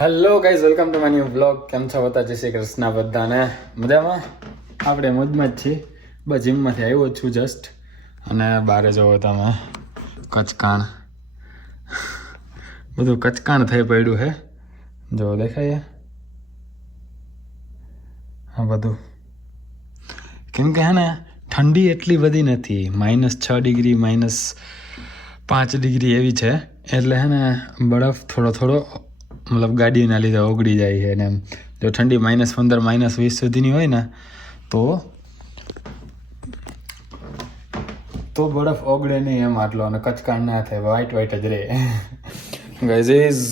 Hello guys, welcome to my new blog. કેમ છો બધા? જય શ્રી કૃષ્ણ બધાને. મજામાં? આપણે મોજમાં જ છીએ. બસ જીમમાંથી આવ્યો જ છું જસ્ટ. અને બહાર જોવો તમે કચકાણ, બધું કચકાણ થઈ પડ્યું છે. જો દેખાય હા બધું, કેમ કે હે ને ઠંડી એટલી બધી નથી, -6 ડિગ્રી -5 ડિગ્રી એવી છે. એટલે હે ને બરફ થોડો થોડો મતલબ ગાડીના લીધે ઓગળી જાય છે ને એમ. જો ઠંડી -15 -20 સુધીની હોય ને તો બરફ ઓગળે નહીં એમ આટલો, અને કચકાણ ના થાય, વ્હાઈટ જ રહે. ગાઈઝ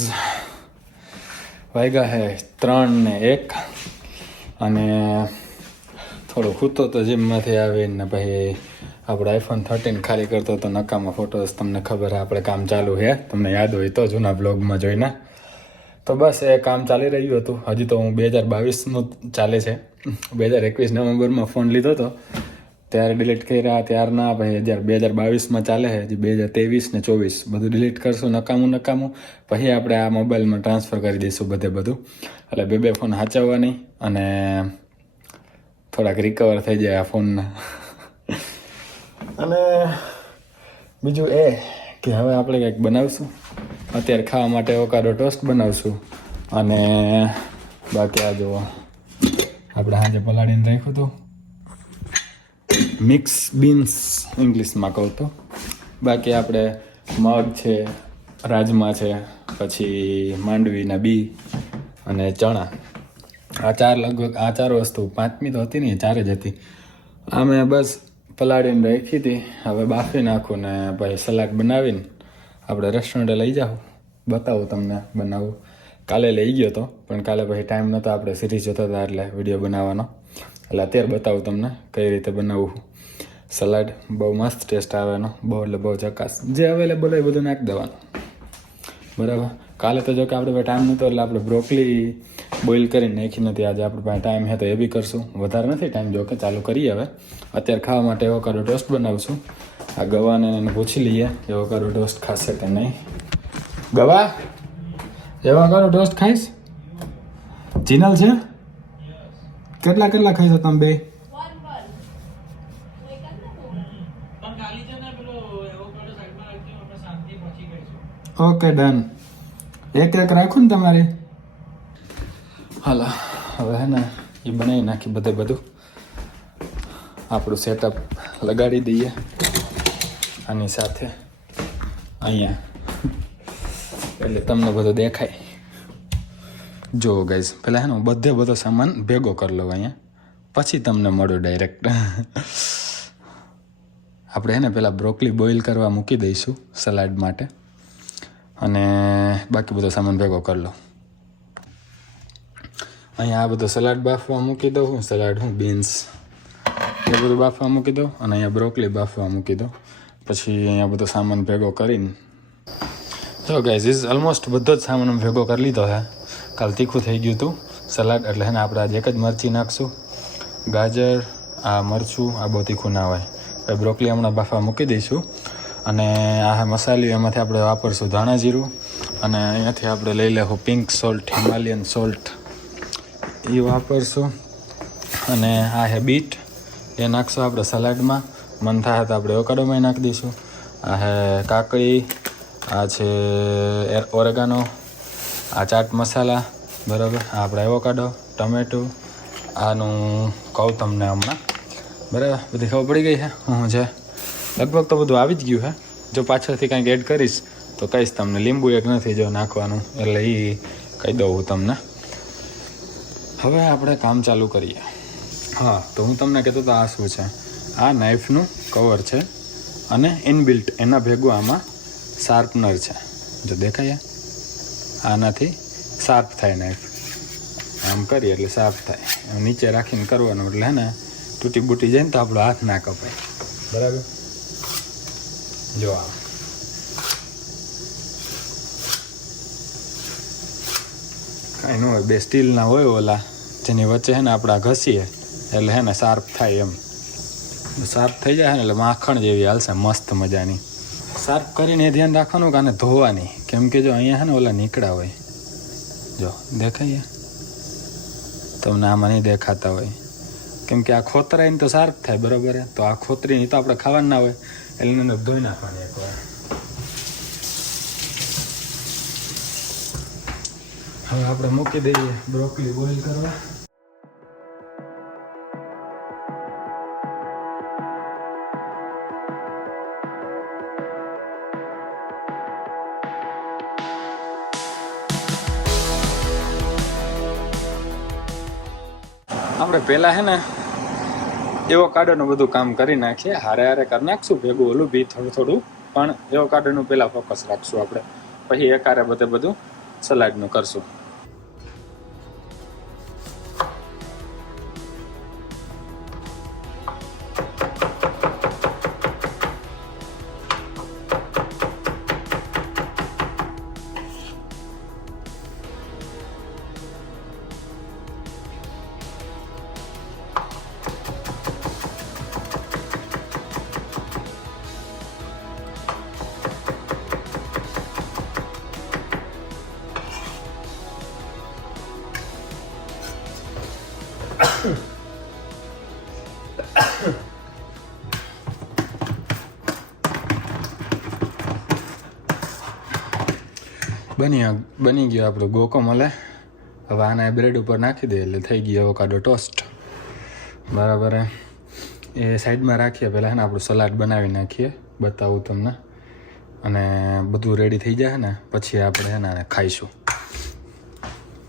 વાગ્યા છે 3:01 અને થોડો ખૂતો તો જીમમાંથી આવીને પછી આપણે iPhone 13 ખાલી કરતો હતો નકામા ફોટોસ. તમને ખબર છે આપણે કામ ચાલુ છે, તમને યાદ હોય તો જૂના બ્લોગમાં જોઈને. તો બસ એ કામ ચાલી રહ્યું હતું. હજી તો હું 2022નું ચાલે છે. 2021 નવેમ્બરમાં ફોન લીધો હતો ત્યારે ડિલીટ કર્યા, ત્યારના પછી 2022માં ચાલે છે. હજી 2023 ને 24 બધું ડિલીટ કરશું નકામું. પછી આપણે આ મોબાઈલમાં ટ્રાન્સફર કરી દઈશું બધું. એટલે બે ફોન સાચવવાની અને થોડાક રિકવર થઈ જાય આ ફોનના. અને બીજું એ કે હવે આપણે કંઈક બનાવશું. અત્યારે ખાવા માટે એવોકાડો ટોસ્ટ બનાવશું. અને બાકી આ જુઓ આપણે સાંજે પલાળીને રાખ્યું હતું, મિક્સ બીન્સ ઇંગ્લિશમાં કહું તો. બાકી આપણે મગ છે, રાજમા છે, પછી માંડવીના બી અને ચણા. આ ચાર વસ્તુ, પાંચમી તો હતી નહીં, 4 જ હતી. આ મેં બસ પલાળીને રાખી હતી. હવે બાફી નાખું ને પછી સલાડ બનાવીને આપણે રેસ્ટોરન્ટે લઈ જાઉં. બતાવું તમને બનાવું. કાલે લઈ ગયો હતો પણ કાલે પછી ટાઈમ નહોતો, આપણે સિરીઝ જોતા હતા એટલે વિડીયો બનાવવાનો. એટલે અત્યારે બતાવું તમને કઈ રીતે બનાવવું સલાડ. બહુ મસ્ત ટેસ્ટ આવે એનો, બહુ ચકાસ. જે અવેલેબલ હોય બધું નાખી દેવાનું, બરાબર. કાલે તો જો કે આપણે પાસે ટાઈમ નહોતો એટલે આપણે બ્રોકલી બોઇલ કરીને નાખી નથી. આજે આપણે પાસે ટાઈમ છે તો એ બી કરશું. વધારે નથી ટાઈમ, જો કે ચાલુ કરીએ. હવે અત્યારે ખાવા માટે એવોકાડો ટોસ્ટ બનાવશું. આ ગવાને એને પૂછી લઈએ એવોકાડો ટોસ્ટ ખાશે કે નહીં. ગવા, એવોકાડો ટોસ્ટ ખાઈશ? ચિનલ છે? કેટલા ખાઈશો તમે બે? Okay done. એક રાખું ને તમારે. હાલો હવે હે ને એ બનાવી નાખી બધું. આપણું સેટઅપ લગાડી દઈએ આની સાથે અહીંયા, એટલે તમને બધું દેખાય. જો ગાઈઝ પહેલાં હે ને બધો સામાન ભેગો કરી લઉં અહીંયા, પછી તમને મળું ડાયરેક્ટ. આપણે હે ને પહેલાં બ્રોકલી બોઇલ કરવા મૂકી દઈશું સલાડ માટે, અને બાકી બધો સામાન ભેગો કરી લઉં. અહીંયા આ બધો સલાડ બાફવા મૂકી દઉં. બીન્સ એ બધું બાફવા મૂકી દઉં, અને અહીંયા બ્રોકલી બાફવા મૂકી દઉં. પછી અહીંયા બધો સામાન ભેગો કરીને જો ગાઈઝ ઓલમોસ્ટ બધો જ સામાન ભેગો કરી લીધો છે. કાલ તીખું થઈ ગયું હતું સલાડ, એટલે હે ને આપણે આજે એક જ મરચી નાખશું. ગાજર, આ મરચું, આ બહુ તીખું ના હોય. પછી બ્રોકલી હમણાં બાફવા મૂકી દઈશું. અને આ મસાલી એમાંથી આપણે વાપરશું ધાણા જીરું, અને અહીંયાથી આપણે લઈ લેવું પિંક સોલ્ટ, હિમાલયન સોલ્ટ, એ વાપરશું. અને આ હે બીટ, એ નાખશું આપણે સલાડમાં. મન થાય તો આપણે એવોકાડોમાં નાખી દઈશું. આ હે કાકડી, આ છે ઓરેગાનો, આ ચાટ મસાલા, બરાબર. આ આપણા એવોકાડો, ટમેટું, આનું કહું તમને હમણાં, બરાબર. બધી ખબર પડી ગઈ છે હું છે. લગભગ તો બધું આવી જ ગયું છે. જો પાછળથી કંઈક એડ કરીશ તો કહીશ તમને. લીંબુ એક નથી જો નાખવાનું, એટલે એ કહી દઉં હું તમને. હવે આપણે કામ ચાલુ કરીએ. હા, તો હું તમને કહેતો હતો આ શું છે. આ નાઇફનું કવર છે, અને ઇનબિલ્ટ એના ભેગું આમાં શાર્પનર છે. જો દેખાય, આનાથી શાર્પ થાય નાઇફ. આમ કરીએ એટલે શાર્પ થાય. નીચે રાખીને કરવાનું, એટલે હે ને તૂટી બૂટી જાય ને તો આપણો હાથ ના કપાય, બરાબર. જો આ કાંઈ ન હોય, બે સ્ટીલના હોય ઓલા, જેની વચ્ચે હે ને આપણે ઘસીએ એટલે હે ને શાર્પ થાય. એમ શાર્પ થઈ જાય ને એટલે માખણ જેવી હાલશે મસ્ત મજાની. શાર્પ કરીને એ ધ્યાન રાખવાનું કે આને ધોવાની, કેમ કે જો અહીંયા હે ને ઓલા નીકળા હોય, જો દેખાય તમને આમાં નહીં દેખાતા હોય કેમ કે આ ખોતરાઈને તો સારું થાય બરાબર તો આ ખોતરીની તો આપણે ખાવાનું ના હોય એટલે એને ધોઈ નાખવાની એકવાર હવે આપણે મૂકી દઈએ બ્રોકલી બોઇલ કરવા આપણે પહેલાં છે ને એવોકાડોનું બધું કામ કરી નાખીએ હારે કરી નાખશું ભેગું ઓલું બી થોડું પણ એવોકાડોનું પહેલાં ફોકસ રાખશું આપણે પછી એકારે બધું સલાડનું કરશું બની ગયો આપણું ગોકોમલે હવે આના બ્રેડ ઉપર નાખી દે એટલે થઈ ગયો એવોકાડો ટોસ્ટ બરાબર એ સાઈડમાં રાખીએ પહેલાં ને આપણું સલાડ બનાવી નાખીએ બતાવું તમને અને બધું રેડી થઈ જાય ને પછી આપણે એને ખાઈશું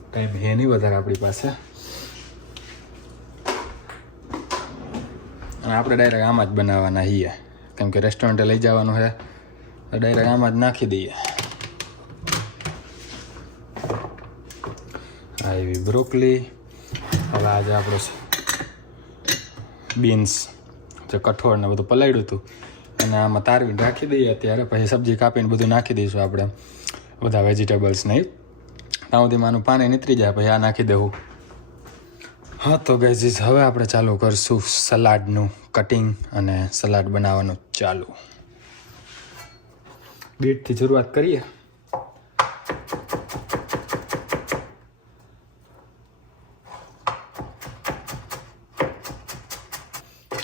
ટાઈમ હે નહીં વધારે આપણી પાસે અને આપણે ડાયરેક્ટ આમાં જ બનાવવાના છીએ કેમ કે રેસ્ટોરન્ટે લઈ જવાનું છે ડાયરેક્ટ આમાં જ નાખી દઈએ આ એવી બ્રોકલી હવે આજે આપણું બીન્સ જે કઠોળ ને બધું પલાળ્યું હતું અને આમાં તારવીને રાખી દઈએ અત્યારે પછી સબ્જી કાપીને બધું નાખી દઈશું આપણે બધા વેજીટેબલ્સ નહીં ત્યાં સુધી માનું પાણી નીતરી જાય પછી આ નાખી દેવું હા તો ગાઈઝ હવે આપણે ચાલુ કરશું સલાડનું કટિંગ અને સલાડ બનાવવાનું ચાલુ બીટથી શરૂઆત કરીએ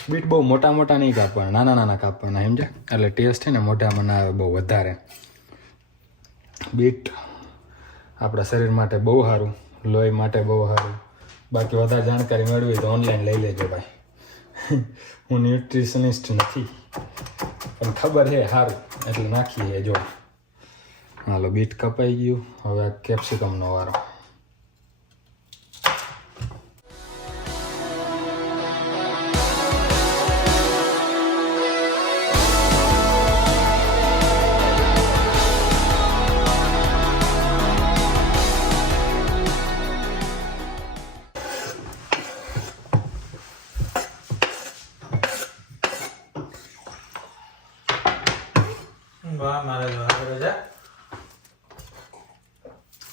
બીટ બહુ મોટા નહીં કાપવાના નાના કાપવાના સમજ્યા એટલે ટેસ્ટ છે ને મોઢામાં ના આવે બહુ વધારે બીટ આપણા શરીર માટે બહુ સારું લોહી માટે બહુ સારું બાકી વધારે જાણકારી મેળવી તો ઓનલાઈન લઈ લેજો ભાઈ હું ન્યુટ્રિશનિસ્ટ નથી પણ ખબર છે સારું એટલે નાખીએ જો હાલો બીટ કપાઈ ગયું હવે કેપ્સિકમનો વારો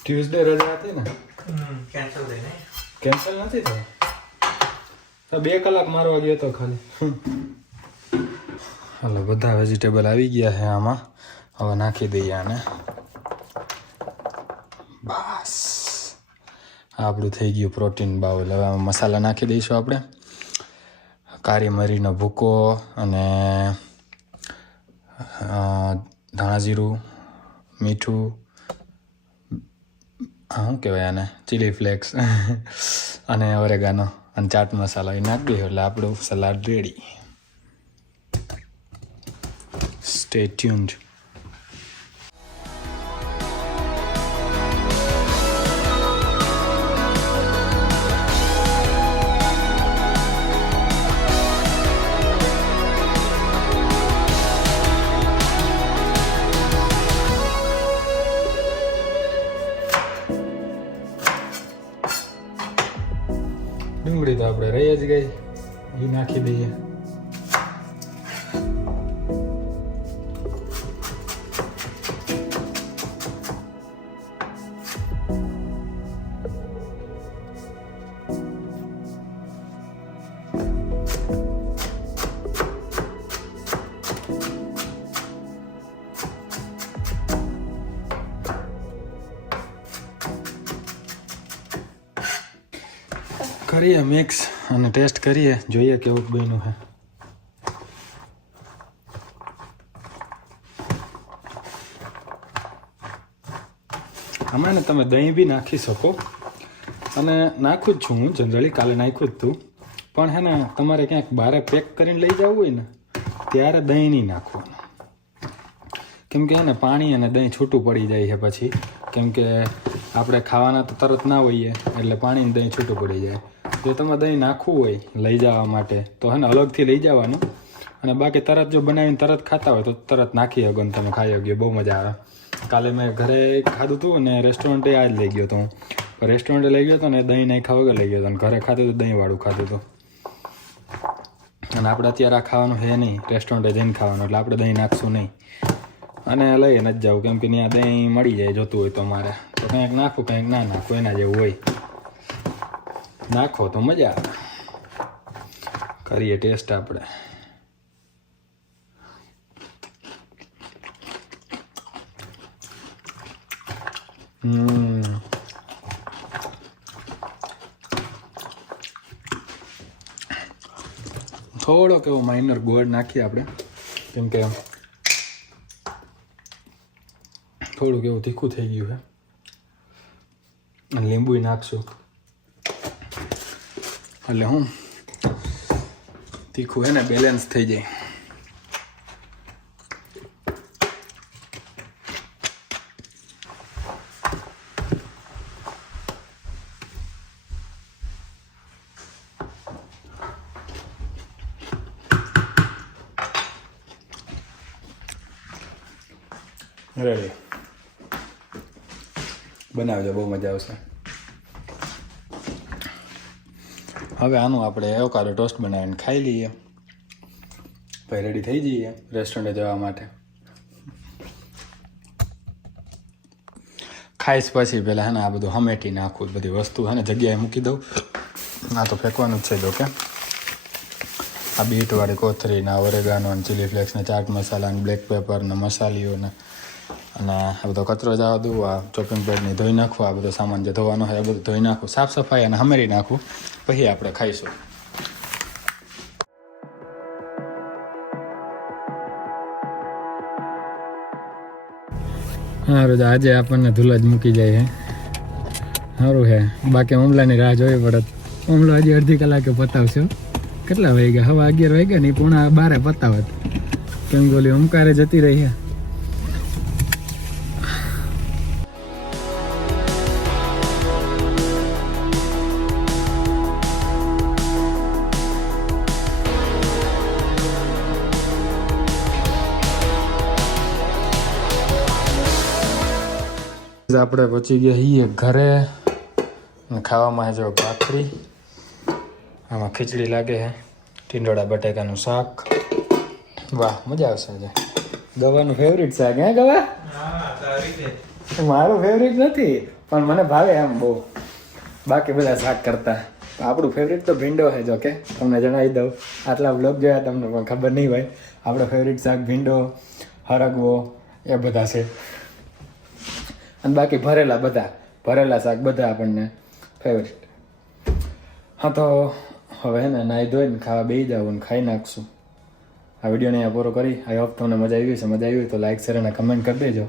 ટ્યુઝડે રજા હતી ને કેન્સલ નથી થઈ તો 2 કલાક મારવા ગયો તો ખાલી હાલો બધા વેજીટેબલ આવી ગયા છે આમાં હવે નાખી દઈએ આને બસ આપણું થઈ ગયું પ્રોટીન બાઉલ હવે આમાં મસાલા નાખી દઈશું આપણે કાળી મરીનો ભૂકો અને ધાણા જીરું મીઠું શું કહેવાય આને ચીલી ફ્લેક્સ અને ઓરેગાનો અને ચાટ મસાલો એ નાખી દઈએ એટલે આપણું સલાડ રેડી સ્ટે ટ્યુન્ડ ડુંગળી તો આપણે રહી જ ગઈ એ નાખી દઈએ કરીએ મિક્સ અને ટેસ્ટ કરીએ, જોઈએ કેવું બન્યું છે. આમાં ને તમે દહીં બી નાખી શકો, અને નાખું જ છું હું જનરલી, કાલે નાખ્યું જ તું. પણ હે ને તમારે ક્યાંક બહાર પેક કરીને લઈ જવું હોય ને ત્યારે દહીં નહીં નાખવાનું, કેમ કે એને પાણી અને દહીં છૂટું પડી જાય છે પછી, કેમ કે આપણે ખાવાના તો તરત ના હોઈએ એટલે પાણી દહીં છૂટું પડી જાય. જો તમે દહીં નાખવું હોય લઈ જવા માટે તો હે ને અલગથી લઈ જવાનું, અને બાકી તરત જો બનાવીને તરત ખાતા હોય તો તરત નાખી શકો ને તમે ખાઈ શકો, બહુ મજા આવે. કાલે મેં ઘરે ખાધું હતું અને રેસ્ટોરન્ટે આ જ લઈ ગયો હતો હું. રેસ્ટોરન્ટે લઈ ગયો હતો ને દહીં નાખ્યા વગર લઈ ગયો હતો, અને ઘરે ખાધું હતું દહીંવાળું ખાધું હતું. અને આપણે અત્યારે આ ખાવાનું છે નહીં, રેસ્ટોરન્ટે જઈને ખાવાનું, એટલે આપણે દહીં નાખશું નહીં અને લઈ નથી જવું, કેમ કે ત્યાં દહીં મળી જાય જોતું હોય તો મારે. તો કંઈક નાખવું કંઈક ના નાખવું, એના જેવું હોય. નાખો તો મજા આવે. કરીએ ટેસ્ટ આપણે. થોડોક એવો માઇનર ગોળ નાખીએ આપણે, કેમ કે થોડુંક એવું તીખું થઈ ગયું છે. અને લીંબુ નાખશું એટલે હું તીખું હે ને બેલેન્સ થઈ જાય. રેડી, બનાવજો, બહુ મજા આવશે. હવે આનું આપણે એવોકાડો ટોસ્ટ બનાવીને ખાઈ લઈએ, પછી રેડી થઈ જઈએ રેસ્ટોરન્ટે જવા માટે. ખાઈશ પછી પહેલાં હે ને આ બધું હમેટી નાખું, બધી વસ્તુ હે ને જગ્યાએ મૂકી દઉં. આ તો ફેંકવાનું જ છે જો કે. આ બીટવાળી કોથરીના ઓરેગાનો ને ચીલી ફ્લેક્સ ને ચાટ મસાલા ને બ્લેક પેપર ને મસાલીઓ ને અને આ બધો કચરો જવા દઉં. આ ચોપિંગ પેડની ધોઈ નાખવું, આ બધો સામાન જે ધોવાનો હોય એ બધું ધોઈ નાખું, સાફ સફાઈ અને હમેરી નાખું, પછી આપણે ખાઈશું. સારું, આજે આપણને ધૂલા જ મૂકી જાય હે, સારું હે. બાકી ઉમલાની રાહ જોવી પડત. ઉમલો હજી અડધી કલાકે પતાવશે. કેટલા વાગ્યા? હવે 11 વાગ્યા ને 11:30 પતાવત, કેમ બોલી ઉમકારે જતી રહી હે. આપણે પહોંચી ગયા છીએ ઘરે. ખાવામાં જો ભાખરી, આમાં ખીચડી લાગે છે, ટીંડોળા બટેકાનું શાક. વાહ, મજા આવશે આજે. ગવાનું ફેવરિટ શાક હે ગવા? મારું ફેવરિટ નથી પણ મને ભાવે એમ બહુ, બાકી બધા શાક કરતા. આપણું ફેવરિટ તો ભીંડો છે. જો કે તમને જણાવી દઉં, આટલા બ્લોગ જોયા તમને પણ ખબર નહીં હોય, આપણો ફેવરિટ શાક ભીંડો, હરગવો એ બધા છે. અને બાકી ભરેલા શાક બધા આપણને ફેવરિટ. હા, તો હવે હે ને નાહી ધોઈને ખાવા બેસી જાવ અને ખાઈ નાખશું. આ વિડીયોને અહીંયા પૂરો કરી. આઈ હોપ તમને મજા આવી હશે. મજા આવી હોય તો લાઈક, શેર અને કમેન્ટ કરી દેજો.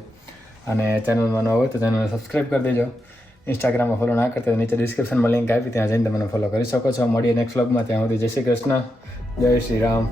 અને ચેનલમાં ન હોય તો ચેનલને સબસ્ક્રાઈબ કરી દેજો. ઇન્સ્ટાગ્રામમાં ફોલો ના કરતા નીચે ડિસ્ક્રિપ્શનમાં લિંક આપી, ત્યાં જઈને તમે ફોલો કરી શકો છો. મળીએ નેક્સ્ટ વ્લોગમાં. ત્યાં સુધી જય શ્રી કૃષ્ણ, જય શ્રી રામ.